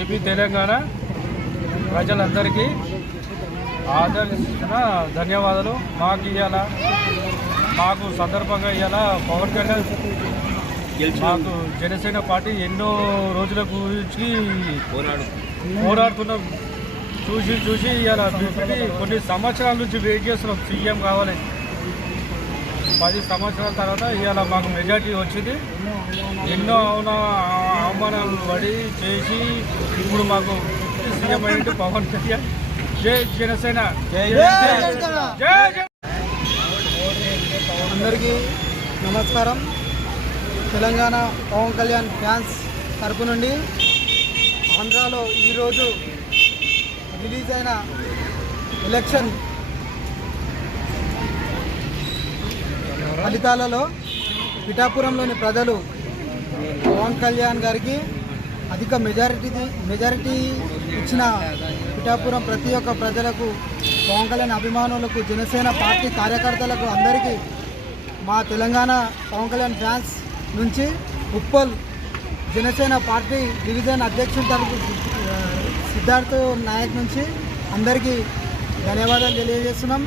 AP Telangana ప్రజలందరికీ ఆదరించిన ధన్యవాదాలు. మాకు ఇవాళ మాకు సందర్భంగా ఇవాళ పవన్ కళ్యాణ్ మాకు జనసేన పార్టీ ఎన్నో రోజుల గురించి పోరాడు. పోరాడుతున్నాం. చూసి చూసి ఇవాళ కొన్ని సంవత్సరాల నుంచి వెయిట్ చేస్తున్నాం. సీఎం కావాలని పది సంవత్సరాల తర్వాత ఇవాళ మాకు మెజార్టీ వచ్చింది. ఎన్నో అవున అవమానాలు పడి చేసి ఇప్పుడు మాకు సీఎం అయ్యింది పవన్ కళ్యాణ్. జై జనసేన. అందరికీ నమస్కారం. తెలంగాణ పవన్ కళ్యాణ్ ఫ్యాన్స్ తరపు నుండి ఆంధ్రాలో ఈరోజు రిలీజ్ అయిన ఎలక్షన్ ఫలితాలలో పిఠాపురంలోని ప్రజలు పవన్ కళ్యాణ్ గారికి అధిక మెజారిటీ మెజారిటీ ఇచ్చిన పిఠాపురం ప్రతి ఒక్క ప్రజలకు పవన్ కళ్యాణ్ అభిమానులకు జనసేన పార్టీ కార్యకర్తలకు అందరికీ మా తెలంగాణ పవన్ కళ్యాణ్ ఫ్యాన్స్ నుంచి ఉప్పల్ జనసేన పార్టీ డివిజన్ అధ్యక్షుడి తరపు సిద్ధార్థ్ నాయక్ నుంచి అందరికీ ధన్యవాదాలు తెలియజేస్తున్నాం.